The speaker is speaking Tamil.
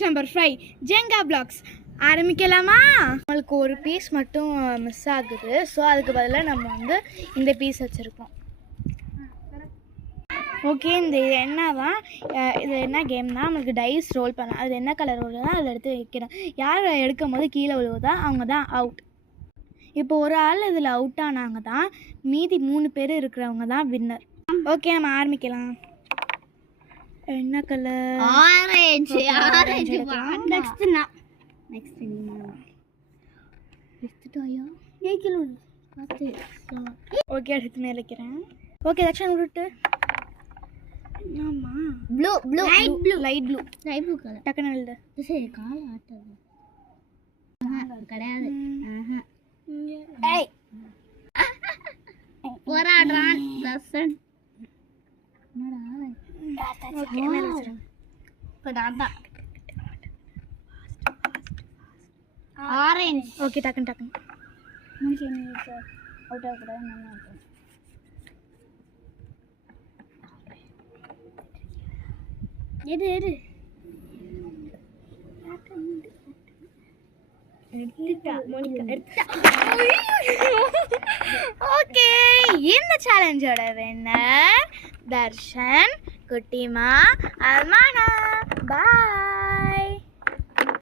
சேலஞ்ச் நம்பர் 5 ஜெங்கா பிளாக்ஸ் ஆரம்பிக்கலாமா? நம்மளுக்கு ஒரு பீஸ் மட்டும் மிஸ் ஆகுது. ஸோ அதுக்கு பதிலாக நம்ம வந்து இந்த பீஸ் வச்சுருக்கோம். ஓகே, இந்த இது என்ன தான் இது என்ன கேம்னா, நம்மளுக்கு டைஸ் ரோல் பண்ணலாம். அது என்ன கலர் ரோல்னா அதை எடுத்து வைக்கிறோம். யார் எடுக்கும் போது கீழே விழுவுதோ அவங்க தான் அவுட். இப்போ ஒரு ஆள் இதில் அவுட் ஆனாங்க தான் மீதி 3 பேர் இருக்கிறவங்க தான் வின்னர். ஓகே, நம்ம ஆரம்பிக்கலாம். என்ன கலர்? ஆரஞ்சு. நெக்ஸ்ட் நான் நெக்ஸ்ட் டாயா ஏக்கிலோடு பாத்து. ஓகே, எடுத்து மேல வைக்கிறேன். ஓகே, தட்சன் விட்டு. ஆமா, ப்ளூ லைட் ப்ளூ கலர். டக்குன்னு எழுது. சரி, கால் ஆட்டது கிடையாது. ஏய், போராடுறான் தர்ஷன். ஓகே, மேல வச்சிரு. இப்போ நான் தான் ஆரஞ்சு. ஓகே, டக்குன்னு அவுட் ஆகக்கூடாது. நல்லா இருக்கும். எடு ஓகே, இந்த சேலஞ்சோட வின்னர் தர்ஷன், குட்டிமா, அல்மானா. பாய்.